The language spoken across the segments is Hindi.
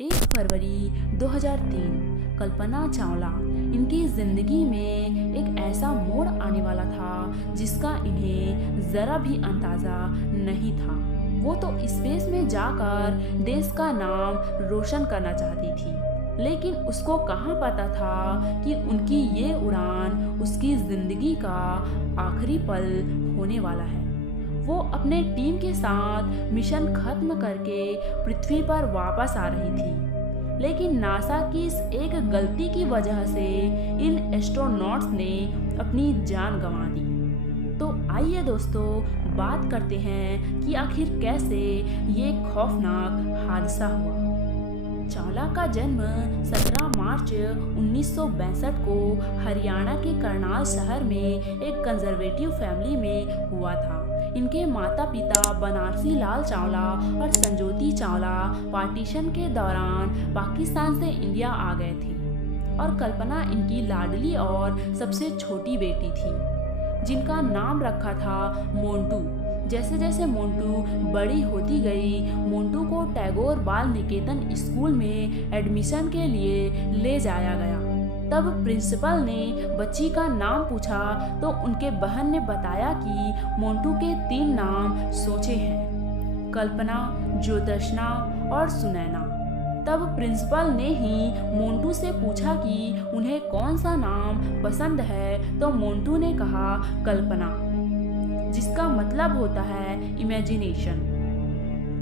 1 फरवरी 2003 कल्पना चावला इनकी जिंदगी में एक ऐसा मोड़ आने वाला था जिसका इन्हें जरा भी अंदाजा नहीं था। वो तो स्पेस में जाकर देश का नाम रोशन करना चाहती थी, लेकिन उसको कहाँ पता था कि उनकी ये उड़ान उसकी जिंदगी का आखिरी पल होने वाला है। वो अपने टीम के साथ मिशन खत्म करके पृथ्वी पर वापस आ रही थी, लेकिन नासा की इस एक गलती की वजह से इन एस्ट्रोनॉट्स ने अपनी जान गंवा दी। तो आइए दोस्तों, बात करते हैं कि आखिर कैसे ये खौफनाक हादसा हुआ। चावला का जन्म 17 मार्च 1962 को हरियाणा के करनाल शहर में एक कंजर्वेटिव फैमिली में हुआ था। इनके माता पिता बनारसी लाल चावला और संजोती चावला पार्टीशन के दौरान पाकिस्तान से इंडिया आ गए थे और कल्पना इनकी लाडली और सबसे छोटी बेटी थी, जिनका नाम रखा था मोंटू। जैसे जैसे मोंटू बड़ी होती गई, मोंटू को टैगोर बाल निकेतन स्कूल में एडमिशन के लिए ले जाया गया। तब प्रिंसिपल ने बच्ची का नाम पूछा तो उनके बहन ने बताया कि मोंटू के 3 नाम सोचे हैं, कल्पना, ज्योत्सना और सुनैना। तब प्रिंसिपल ने ही मोंटू से पूछा कि उन्हें कौन सा नाम पसंद है, तो मोंटू ने कहा कल्पना, जिसका मतलब होता है इमेजिनेशन।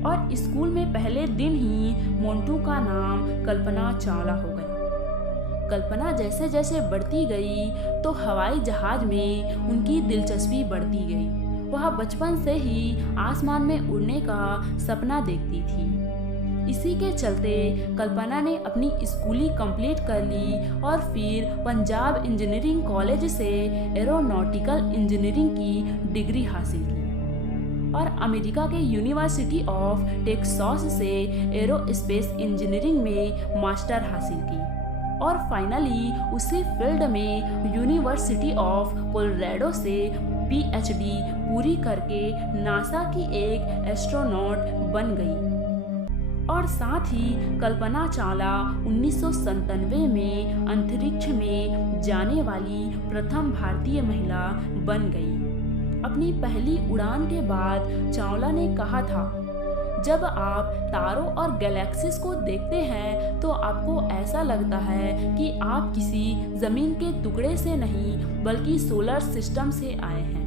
और स्कूल में पहले दिन ही मोंटू का नाम कल्पना चावला हो गया। कल्पना जैसे जैसे बढ़ती गई तो हवाई जहाज में उनकी दिलचस्पी बढ़ती गई। वह बचपन से ही आसमान में उड़ने का सपना देखती थी। इसी के चलते कल्पना ने अपनी स्कूलिंग कंप्लीट कर ली और फिर पंजाब इंजीनियरिंग कॉलेज से एरोनॉटिकल इंजीनियरिंग की डिग्री हासिल की और अमेरिका के यूनिवर्सिटी ऑफ टेक्सास से एरोस्पेस इंजीनियरिंग में मास्टर हासिल की और फाइनली उसी फील्ड में यूनिवर्सिटी ऑफ कोलोराडो से पीएचडी पूरी करके नासा की एक एस्ट्रोनॉट बन गई। और साथ ही कल्पना चावला 1997 में अंतरिक्ष में जाने वाली प्रथम भारतीय महिला बन गई। अपनी पहली उड़ान के बाद चावला ने कहा था, जब आप तारों और गैलेक्सीज को देखते हैं तो आपको ऐसा लगता है कि आप किसी जमीन के टुकड़े से नहीं बल्कि सोलर सिस्टम से आए हैं।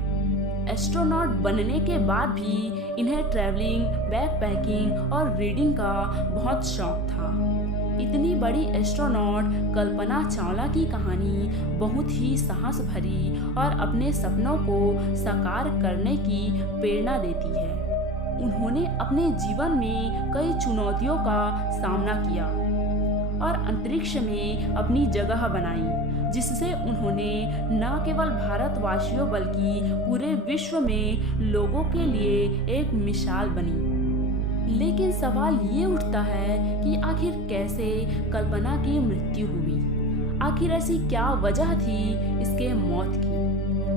एस्ट्रोनॉट बनने के बाद भी इन्हें ट्रैवलिंग, बैकपैकिंग और रीडिंग का बहुत शौक था। इतनी बड़ी एस्ट्रोनॉट कल्पना चावला की कहानी बहुत ही साहस भरी और अपने सपनों को साकार करने की प्रेरणा देती है। उन्होंने अपने जीवन में कई चुनौतियों का सामना किया और अंतरिक्ष में अपनी जगह बनाई, जिससे उन्होंने न केवल भारतवासियों बल्कि पूरे विश्व में लोगों के लिए एक मिसाल बनी। लेकिन सवाल ये उठता है कि आखिर कैसे कल्पना की मृत्यु हुई? आखिर ऐसी क्या वजह थी इसके मौत की?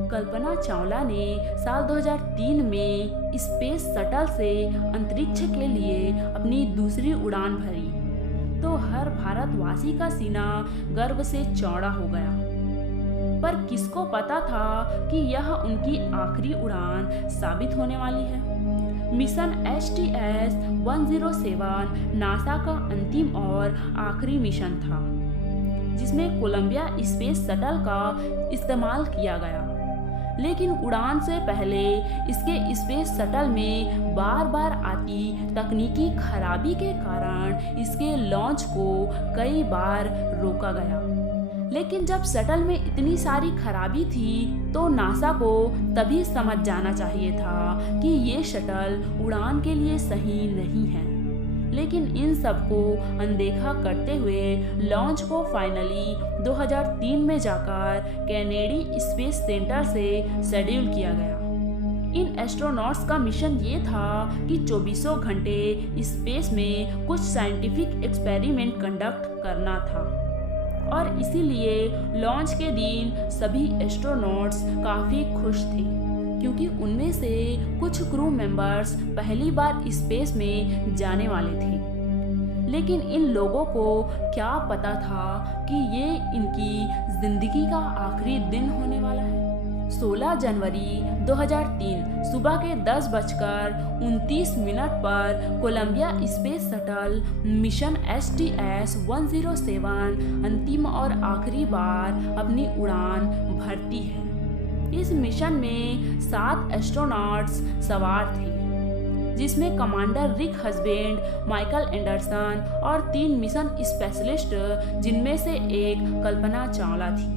कल्पना चावला ने साल 2003 में स्पेस शटल से अंतरिक्ष के लिए अपनी दूसरी उड़ान भरी तो हर भारतवासी का सीना गर्व से चौड़ा हो गया। पर किसको पता था कि यह उनकी आखिरी उड़ान साबित होने वाली है। मिशन STS-107 नासा का अंतिम और आखिरी मिशन था, जिसमें कोलंबिया स्पेस शटल का इस्तेमाल किया गया। लेकिन उड़ान से पहले इसके स्पेस शटल में बार बार आती तकनीकी खराबी के कारण इसके लॉन्च को कई बार रोका गया। लेकिन जब शटल में इतनी सारी खराबी थी तो नासा को तभी समझ जाना चाहिए था कि ये शटल उड़ान के लिए सही नहीं है। लेकिन इन सबको अनदेखा करते हुए लॉन्च को फाइनली 2003 में जाकर कैनेडी स्पेस सेंटर से शेड्यूल किया गया। इन एस्ट्रोनॉट्स का मिशन ये था कि 24 घंटे स्पेस में कुछ साइंटिफिक एक्सपेरिमेंट कंडक्ट करना था और इसीलिए लॉन्च के दिन सभी एस्ट्रोनॉट्स काफ़ी खुश थे, क्योंकि उनमें से कुछ क्रू मेंबर्स पहली बार स्पेस में जाने वाले थे। लेकिन इन लोगों को क्या पता था कि ये इनकी जिंदगी का आखिरी दिन होने वाला है। 16 जनवरी 2003 सुबह के 10:29 पर Colombia space shuttle mission STS-107 अंतिम और आखिरी बार अपनी उड़ान भरती है। इस मिशन में 7 एस्ट्रोनॉट्स सवार थे, जिसमें कमांडर रिक हस्बैंड, माइकल एंडरसन और 3 मिशन स्पेशलिस्ट, जिनमें से एक कल्पना चावला थी।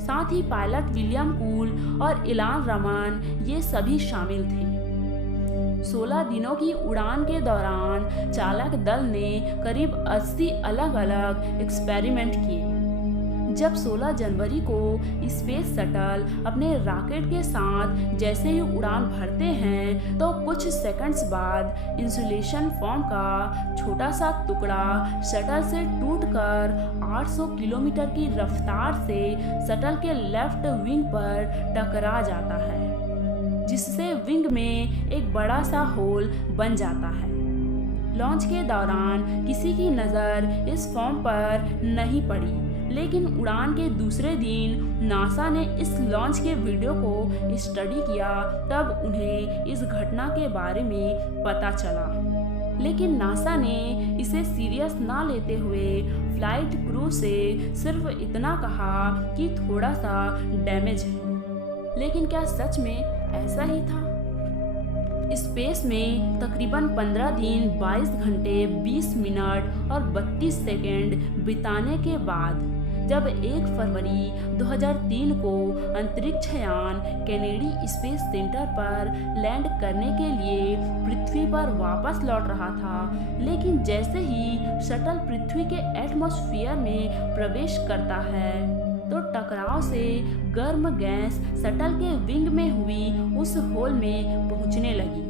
साथ ही पायलट विलियम कूल और इलान रमन ये सभी शामिल थे। 16 दिनों की उड़ान के दौरान चालक दल ने करीब 80 अलग अलग एक्सपेरिमेंट किए। जब 16 जनवरी को स्पेस शटल अपने रॉकेट के साथ जैसे ही उड़ान भरते हैं तो कुछ सेकंड्स बाद इंसुलेशन फोम का छोटा सा टुकड़ा शटल से टूटकर 800 किलोमीटर की रफ्तार से शटल के लेफ्ट विंग पर टकरा जाता है, जिससे विंग में एक बड़ा सा होल बन जाता है। लॉन्च के दौरान किसी की नज़र इस फॉर्म पर नहीं पड़ी, लेकिन उड़ान के दूसरे दिन नासा ने इस लॉन्च के वीडियो को स्टडी किया, तब उन्हें इस घटना के बारे में पता चला। लेकिन नासा ने इसे सीरियस ना लेते हुए फ्लाइट क्रू से सिर्फ इतना कहा कि थोड़ा सा डैमेज है। लेकिन क्या सच में ऐसा ही था? स्पेस में तकरीबन 15 दिन 22 घंटे 20 मिनट और 32 सेकंड बिताने के बाद जब 1 फरवरी 2003 को अंतरिक्ष यान केनेडी स्पेस सेंटर पर लैंड करने के लिए पृथ्वी पर वापस लौट रहा था, लेकिन जैसे ही शटल पृथ्वी के एटमॉस्फेयर में प्रवेश करता है तो टकराव से गर्म गैस शटल के विंग में हुई उस होल में पहुंचने लगी।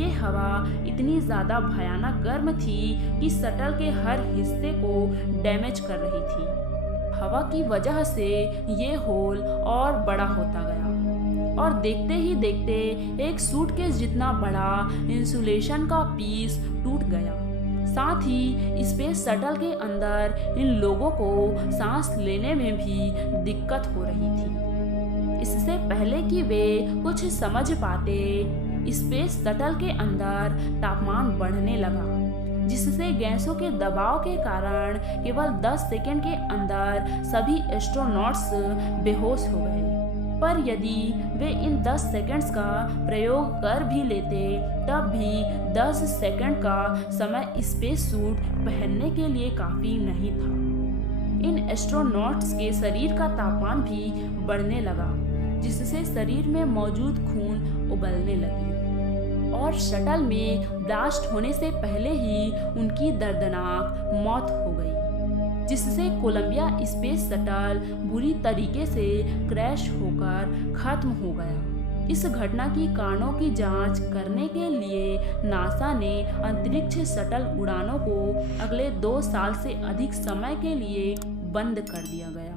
ये हवा इतनी ज़्यादा भयानक गर्म थी कि शटल के हर हिस्से को डैमेज कर रही थी। हवा की वजह से ये होल और बड़ा होता गया और देखते ही देखते एक सूटकेस जितना बड़ा इंसुलेशन का पीस टूट गया। साथ ही स्पेस शटल के अंदर इन लोगों को सांस लेने में भी दिक्कत हो रही थी। इससे पहले कि वे कुछ समझ पाते, स्पेस शटल के अंदर तापमान बढ़ने लगा, जिससे गैसों के दबाव के कारण केवल 10 सेकंड के अंदर सभी एस्ट्रोनॉट्स बेहोश हो गए। पर यदि वे इन 10 सेकंड्स का प्रयोग कर भी लेते, तब भी 10 सेकंड का समय स्पेस सूट पहनने के लिए काफ़ी नहीं था। इन एस्ट्रोनॉट्स के शरीर का तापमान भी बढ़ने लगा, जिससे शरीर में मौजूद खून उबलने लगी और शटल में ब्लास्ट होने से पहले ही उनकी दर्दनाक मौत हो गई, जिससे कोलंबिया स्पेस शटल बुरी तरीके से क्रैश होकर खत्म हो गया। इस घटना की कारणों की जांच करने के लिए नासा ने अंतरिक्ष शटल उड़ानों को अगले 2 साल से अधिक समय के लिए बंद कर दिया गया।